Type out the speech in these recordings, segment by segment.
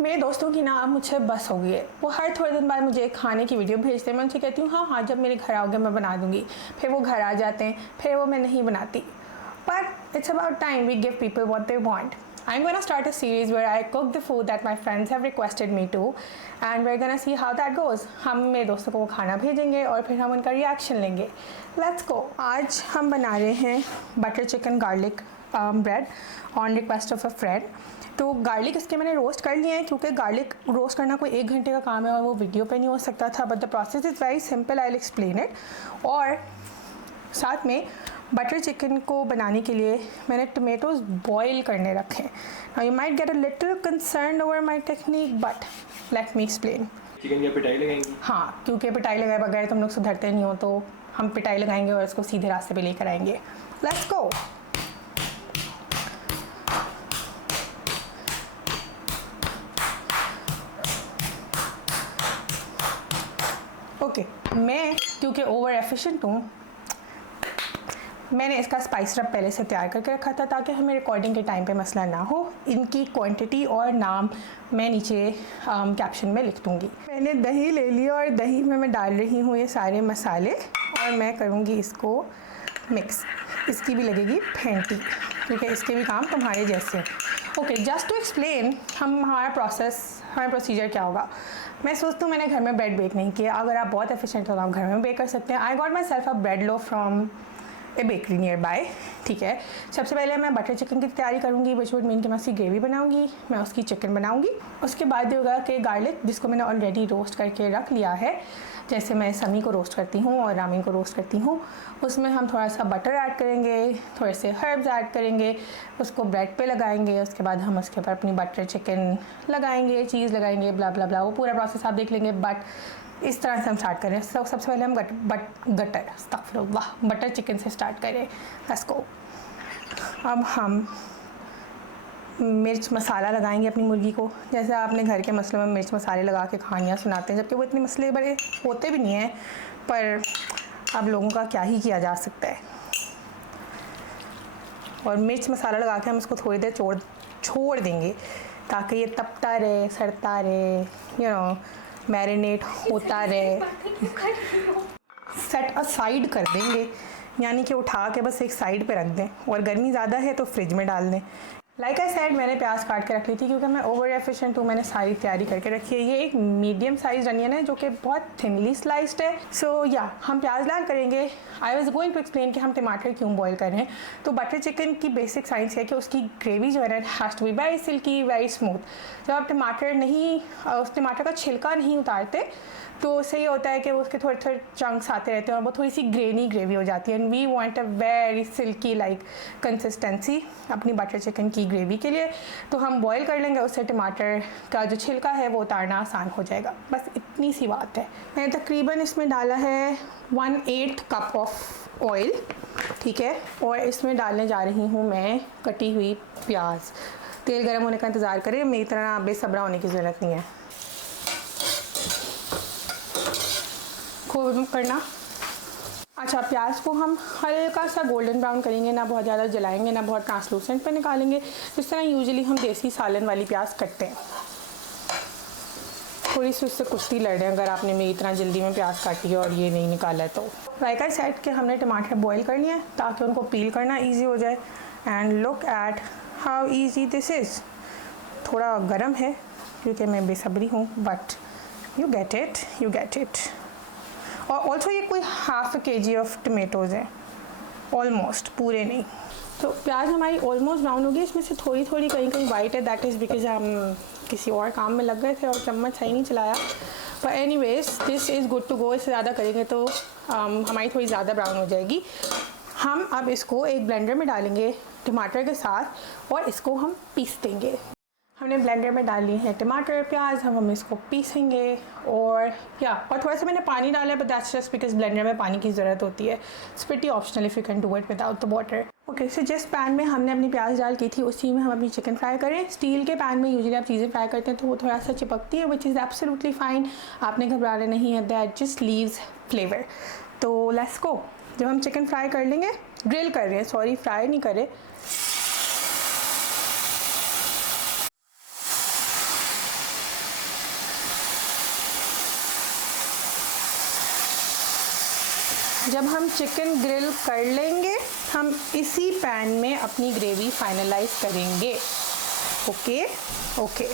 मेरे दोस्तों की ना अब मुझसे बस हो गई है। वो हर थोड़े दिन बाद मुझे खाने की वीडियो भेजते हैं। मैं उनसे कहती हूँ हाँ हाँ जब मेरे घर आओगे मैं बना दूँगी। फिर वो घर आ जाते हैं, फिर वो मैं नहीं बनाती। But it's about time we give people what they want. I'm gonna start a series where I cook the food that my friends have requested me to, and we're gonna see how that goes. हम मेरे दोस्तों को वो खाना भेजेंगे और फिर हम उनका रिएक्शन लेंगे। Let's go. आज हम बना रहे हैं butter chicken garlic bread on request of a friend. तो गार्लिक इसके मैंने रोस्ट कर लिए हैं क्योंकि गार्लिक रोस्ट करना कोई 1 घंटे का काम है और वो वीडियो पे नहीं हो सकता था। But the process is very simple, I will explain it. और साथ में बटर चिकन को बनाने के लिए मैंने टमेटोज़ बॉईल करने रखे हैं। Now you might get a little concern over my technique but let me explain. Chicken की पिटाई लगाएंगे? हाँ, क्योंकि पिटाई लगाए बगैर तुम लोग सुधरते नहीं हो, तो हम पिटाई लगाएंगे और इसको सीधे रास्ते पे लेकर आएंगे। Let's go. ओके, मैं क्योंकि ओवर एफिशिएंट हूँ, मैंने इसका स्पाइस रब पहले से तैयार करके रखा था ताकि हमें रिकॉर्डिंग के टाइम पे मसला ना हो। इनकी क्वांटिटी और नाम मैं नीचे कैप्शन में लिख दूँगी। मैंने दही ले ली और दही में मैं डाल रही हूँ ये सारे मसाले और मैं करूँगी इसको मिक्स। इसकी भी लगेगी फेंटी क्योंकि इसके भी काम तुम्हारे जैसे। ओके, जस्ट टू एक्सप्लेन हमारा प्रोसीजर क्या होगा। मैं सोचती हूँ मैंने घर में ब्रेड बेक नहीं किया। अगर आप बहुत एफिशिएंट हो तो आप घर में बेक कर सकते हैं। I got my self a bread low from A bakery near by. ठीक है, सबसे पहले मैं बटर चिकन की तैयारी करूँगी, विच वुड मीन कि मैं उसकी ग्रेवी बनाऊँगी, मैं उसकी चिकन बनाऊँगी। उसके बाद ये होगा कि गार्लिक जिसको मैंने ऑलरेडी रोस्ट करके रख लिया है, जैसे मैं समी को रोस्ट करती हूँ और रामीन को रोस्ट करती हूँ, उसमें हम थोड़ा सा बटर ऐड करेंगे, थोड़े से हर्ब्स ऐड करेंगे, उसको ब्रेड पे लगाएंगे। उसके बाद हम उसके ऊपर अपनी बटर चिकन लगाएंगे, चीज़ लगाएंगे, ब्ला ब्ला ब्ला। वो पूरा प्रोसेस आप देख लेंगे। बट इस तरह से हम स्टार्ट करें। सबसे पहले हम बटर चिकन से स्टार्ट करें। Let's go. अब हम मिर्च मसाला लगाएंगे अपनी मुर्गी को। जैसे आपने घर के मसलों में मिर्च मसाले लगा के कहानियाँ सुनाते हैं, जबकि वो इतने मसले बड़े होते भी नहीं हैं, पर अब लोगों का क्या ही किया जा सकता है। और मिर्च मसाला लगा के हम इसको थोड़ी देर छोड़ देंगे ताकि ये तपता रहे, सड़ता रहे, यू नो, मैरिनेट होता रहे। सेट असाइड कर देंगे, यानी कि उठा के बस एक साइड पे रख दें। और गर्मी ज़्यादा है तो फ्रिज में डाल दें। लाइक आई सेड, मैंने प्याज काट के रख ली थी क्योंकि मैं ओवर एफिशिएंट हूँ। मैंने सारी तैयारी करके रखी है। ये एक मीडियम साइज अनियन है जो कि बहुत थिनली स्लाइस्ड है। सो या हम प्याज डाल करेंगे। I was going to explain कि हम टमाटर क्यों बॉईल कर रहे हैं। तो बटर चिकन की बेसिक साइंस है कि उसकी ग्रेवी जो है ना, has to be very silky, very smooth. जब आप उस टमाटर का छिलका नहीं उतारते तो उससे ये होता है कि उसके थोड़े थोड़े चंक्स आते रहते हैं और वो थोड़ी सी ग्रेनी ग्रेवी हो जाती है। And we want a very silky like consistency अपनी बटर चिकन की ग्रेवी के लिए। तो हम बॉईल कर लेंगे, उससे टमाटर का जो छिलका है वो उतारना आसान हो जाएगा। बस इतनी सी बात है। मैंने तकरीबन इसमें डाला है 1/8 कप ऑफ ऑयल। ठीक है, और इसमें डालने जा रही हूँ मैं कटी हुई प्याज। तेल गर्म होने का इंतज़ार करें, मेरी तरह बेसब्रा होने की ज़रूरत नहीं है। करना। अच्छा, प्याज को हम हल्का सा गोल्डन ब्राउन करेंगे, ना बहुत ज़्यादा जलाएंगे ना बहुत ट्रांसलूसेंट पे निकालेंगे। इस तरह यूजुअली हम देसी सालन वाली प्याज कटते हैं। थोड़ी सी उससे कुश्ती लड़ रहे हैं अगर आपने मेरी इतना जल्दी में प्याज काटी है और ये नहीं निकाला है तो। लाइक आई सेड कि हमने टमाटर बॉईल करनी है ताकि उनको पील करना ईजी हो जाए। And look at how easy this is. थोड़ा गर्म है क्योंकि मैं बेसब्री हूँ, बट यू गेट इट। और ऑल्सो ये कोई ½ kg ऑफ टमेटोज़ हैं, ऑलमोस्ट, पूरे नहीं। तो प्याज हमारी ऑलमोस्ट ब्राउन होगी। इसमें से थोड़ी थोड़ी कहीं वाइट है। दैट इज़ बिकॉज हम किसी और काम में लग गए थे और चम्मच सही नहीं चलाया। पर anyways this is good to go. इससे ज़्यादा करेंगे तो हमारी थोड़ी ज़्यादा ब्राउन हो जाएगी। हम अब इसको एक ब्लेंडर में डालेंगे टमाटर के साथ और इसको हम पीस देंगे। हमने ब्लेंडर में डाल लिए हैं टमाटर प्याज, हम इसको पीसेंगे। और थोड़ा सा मैंने पानी डाला है, but that's just because blender में पानी की ज़रूरत होती है। It's pretty optional if you can do it without the water. Okay, so जिस पैन में हमने अपनी प्याज डाल की थी उसी में हम अपनी चिकन फ्राई करें। स्टील के पैन में यूजुअली आप चीज़ें फ्राई करते हैं तो वो थोड़ा सा चिपकती है, विच इज़ एब्सोल्युटली फाइन। आपने घबराना नहीं है, दैट जस्ट लीव्स फ्लेवर। तो लेट्स गो। जब हम चिकन फ्राई कर लेंगे, ग्रिल कर रहे हैं, सॉरी फ्राई नहीं कर रहे, जब हम चिकन ग्रिल कर लेंगे हम इसी पैन में अपनी ग्रेवी फाइनलाइज करेंगे। Okay okay.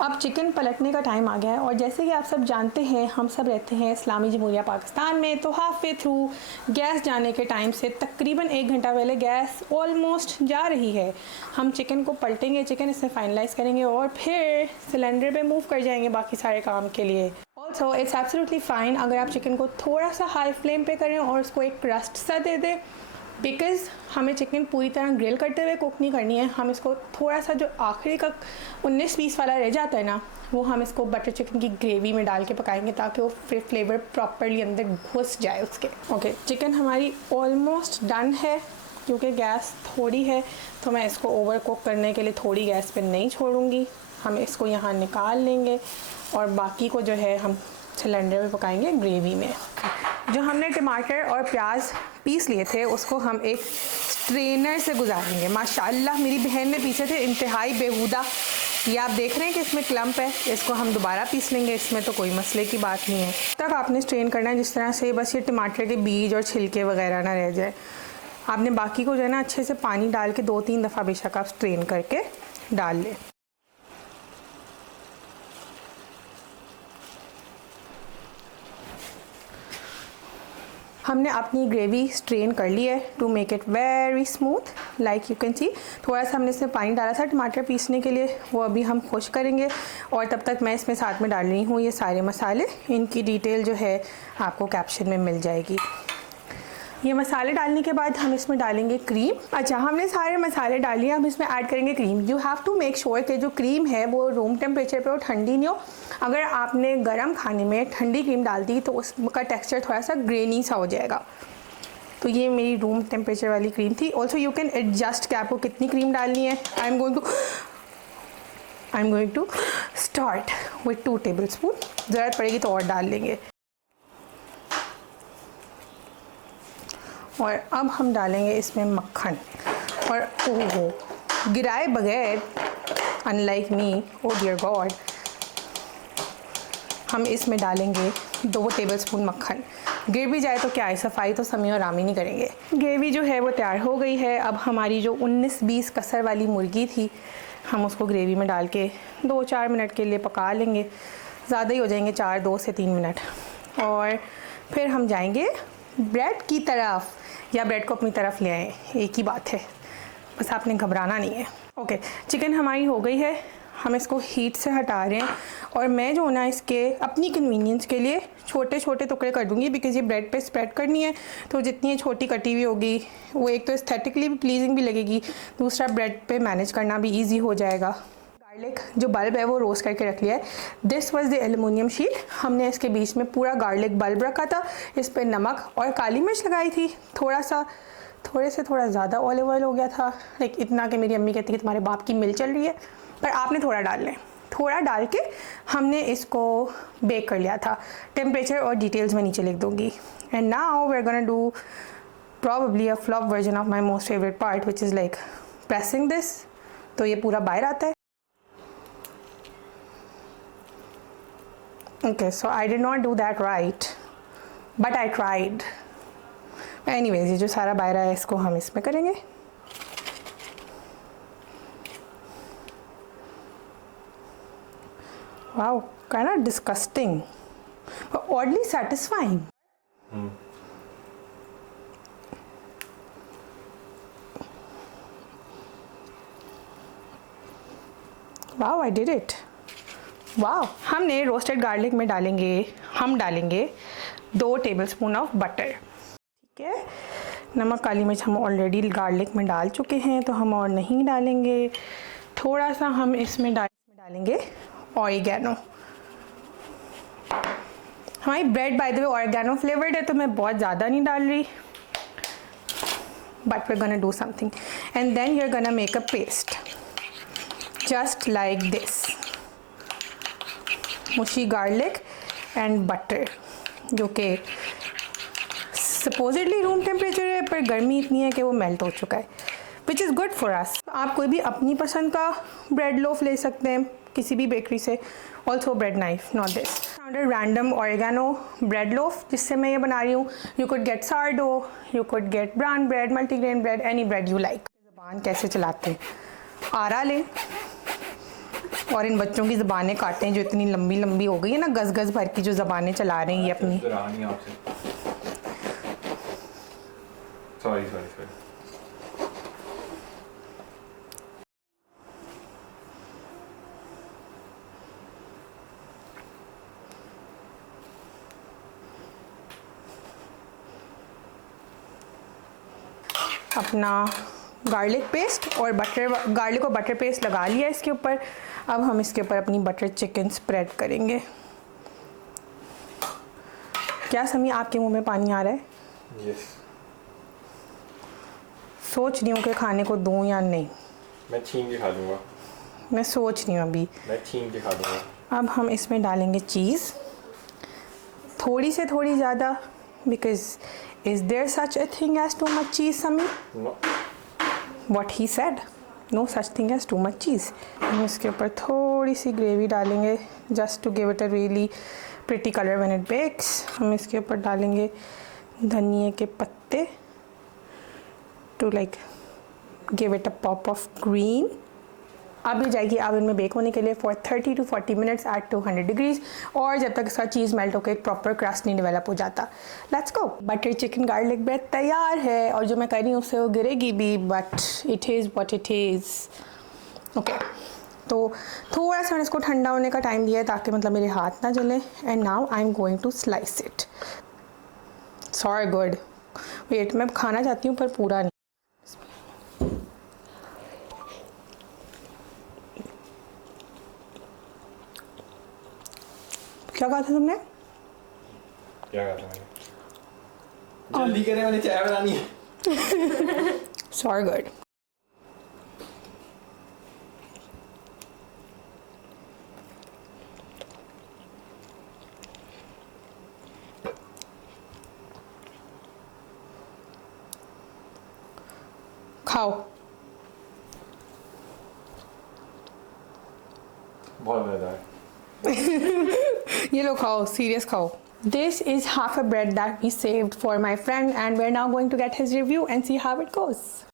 अब चिकन पलटने का टाइम आ गया है और जैसे कि आप सब जानते हैं हम सब रहते हैं इस्लामी जमहूरिया पाकिस्तान में, तो हाफ वे थ्रू गैस जाने के टाइम से तकरीबन 1 घंटा पहले गैस ऑलमोस्ट जा रही है। हम चिकन को पलटेंगे, चिकन इससे फाइनलाइज करेंगे और फिर सिलेंडर पे मूव कर जाएंगे बाकी सारे काम के लिए। ऑल्सो इट्स एब्सोल्युटली फ़ाइन अगर आप चिकन को थोड़ा सा हाई फ्लेम पे करें और उसको एक क्रस्ट सा दे दें, बिकॉज़ हमें चिकन पूरी तरह ग्रिल करते हुए कुक नहीं करनी है। हम इसको थोड़ा सा जो आखिरी का 19-20 वाला रह जाता है ना, वो हम इसको बटर चिकन की ग्रेवी में डाल के पकाएंगे ताकि वो फिर फ्लेवर प्रॉपरली अंदर घुस जाए उसके। ओके, चिकन हमारी ऑलमोस्ट डन है। क्योंकि गैस थोड़ी है तो मैं इसको ओवर कुक करने के लिए थोड़ी गैस पे नहीं छोड़ूंगी। हम इसको यहाँ निकाल लेंगे और बाकी को जो है हम सिलेंडर में पकाएंगे ग्रेवी में। जो हमने टमाटर और प्याज पीस लिए थे उसको हम एक स्ट्रेनर से गुजारेंगे। माशाल्लाह मेरी बहन ने पीछे थे इंतहाई बेहूदा। ये आप देख रहे हैं कि इसमें क्लम्प है, इसको हम दोबारा पीस लेंगे, इसमें तो कोई मसले की बात नहीं है। तक आपने स्ट्रेन करना है जिस तरह से बस ये टमाटर के बीज और छिलके वगैरह ना रह जाए। आपने बाकी को जो है ना अच्छे से पानी डाल के 2-3 दफ़ा बेशक आप स्ट्रेन करके डाल लें। हमने अपनी ग्रेवी स्ट्रेन कर ली है to make it very smooth like you can see. थोड़ा सा हमने इसमें पानी डाला था टमाटर पीसने के लिए, वो अभी हम खुश करेंगे और तब तक मैं इसमें साथ में डाल रही हूँ ये सारे मसाले। इनकी डिटेल जो है आपको कैप्शन में मिल जाएगी। ये मसाले डालने के बाद हम इसमें डालेंगे क्रीम। अच्छा, हमने सारे मसाले डाल लिए, हम इसमें ऐड करेंगे cream. You have to make sure कि जो क्रीम है वो रूम टेम्परेचर पे और ठंडी नहीं हो। अगर आपने गर्म खाने में ठंडी क्रीम डाल दी तो उसका टेक्सचर थोड़ा सा ग्रेनी सा हो जाएगा। तो ये मेरी रूम टेम्परेचर वाली क्रीम थी। ऑल्सो यू कैन एडजस्ट कि आपको कितनी क्रीम डालनी है। I am going to start with 2 tablespoon. ज़रूरत पड़ेगी तो और डाल लेंगे। और अब हम डालेंगे इसमें मक्खन और ओहो गिराए बगैर, अनलाइक मी, ओ डियर गॉड, हम इसमें डालेंगे 2 टेबलस्पून मक्खन। ग्रेवी जाए तो क्या है, सफाई तो समी और रामी नहीं करेंगे। ग्रेवी जो है वो तैयार हो गई है। अब हमारी जो 19-20 कसर वाली मुर्गी थी हम उसको ग्रेवी में डाल के 2-4 मिनट के लिए पका लेंगे। ज़्यादा ही हो जाएंगे 2 से 3 मिनट। और फिर हम जाएंगे ब्रेड की तरफ, या ब्रेड को अपनी तरफ ले आएँ, एक ही बात है, बस आपने घबराना नहीं है। ओके, चिकन हमारी हो गई है, हम इसको हीट से हटा रहे हैं और मैं जो ना इसके अपनी कन्वीनियंस के लिए छोटे छोटे टुकड़े कर दूंगी, बिकॉज ये ब्रेड पे स्प्रेड करनी है। तो जितनी छोटी कटी हुई होगी वो एक तो एस्थेटिकली भी प्लीजिंग भी लगेगी, दूसरा ब्रेड पे मैनेज करना भी ईजी हो जाएगा। गार्लिक जो बल्ब है वो रोस्ट करके रख लिया है। This was the aluminium sheet. हमने इसके बीच में पूरा गार्लिक बल्ब रखा था, इस पर नमक और काली मिर्च लगाई थी। थोड़े से थोड़ा ज़्यादा ऑलिव ऑयल हो गया था, लाइक इतना कि मेरी अम्मी कहती है कि तुम्हारे बाप की मिल चल रही है, पर आपने थोड़ा डाल लें। थोड़ा डाल के हमने इसको बेक कर लिया था। टेम्परेचर और डिटेल्स मैं नीचे लिख दूँगी। And now we are gonna do probably a flop version of my most favourite part, which is like pressing this. तो ये पूरा बाहर आता है। Okay, so I did not do that right, but I tried. Anyways, ये जो सारा बायरा है इसको हम इसमें करेंगे। Wow, kind of disgusting, but oddly satisfying. Wow, I did it. वाह। हमने रोस्टेड गार्लिक में हम डालेंगे 2 टेबलस्पून ऑफ बटर। ठीक है, नमक काली मिर्च हम ऑलरेडी गार्लिक में डाल चुके हैं तो हम और नहीं डालेंगे। थोड़ा सा हम इसमें डालेंगे ऑरिगेनो। हमारी bread by the way oregano flavoured है तो मैं बहुत ज़्यादा नहीं डाल रही, but we are gonna do something and then you are gonna make a paste just like this. Mushy garlic and butter, जो कि सपोजिटली रूम टेम्परेचर है पर गर्मी इतनी है कि वो मेल्ट हो चुका है, which is good for us. आप कोई भी अपनी पसंद का ब्रेड लोफ ले सकते हैं किसी भी बेकरी से also bread knife, not this. Random oregano bread loaf जिससे मैं ये बना रही हूँ। You could get sourdough, you could get brown bread, multigrain bread, any bread you like. ज़बान कैसे चलाते हैं, आरा लें और इन बच्चों की ज़बानें काटें जो इतनी लंबी लंबी हो गई है ना, गज गज भर की जो ज़बानें चला रही हैं अपनी। सॉरी अपना गार्लिक पेस्ट और बटर, गार्लिक और बटर पेस्ट लगा लिया इसके ऊपर। अब हम इसके ऊपर अपनी बटर चिकन स्प्रेड करेंगे। क्या समी आपके मुंह में पानी आ रहा है? यस। सोच रही हूँ कि खाने को दूँ या नहीं। मैं छीन के खा लूँगा। मैं सोच रही हूँ अभी। मैं छीन के खा लूँगा। अब हम इसमें डालेंगे चीज़, थोड़ी से थोड़ी ज़्यादा, because is there such a thing as too much cheese Sammy? No. What he said, no such thing as too much cheese। हम इसके ऊपर थोड़ी सी ग्रेवी डालेंगे just to give it a really pretty color when it bakes। हम इसके ऊपर डालेंगे धनिए के पत्ते to like give it a pop of green। अब ये जाएगी ओवन में बेक होने के लिए for 30 to 40 minutes at 200 degrees, और जब तक इसका चीज़ मेल्ट होकर एक प्रॉपर क्रस्ट नहीं डेवलप हो जाता। Let's go. Butter chicken garlic bread तैयार है, और जो मैं कर रही हूँ उससे वो गिरेगी भी, but it is what it is. Okay, तो थोड़ा सा इसको ठंडा होने का टाइम दिया है ताकि मतलब मेरे हाथ ना जले। And now I am going to slice it. Sorry good. Wait, मैं खाना चाहती हूँ पर पूरा नहीं। क्या कहा था तुमने? क्या कहा था मैंने? जल्दी करें, मैंने चाय बनानी है। Sorry good. खाओ। बहुत मज़ा है। ये लो खाओ, सीरियस खाओ। This is half a bread that we saved for my friend, and we're now going to get his review and see how it goes.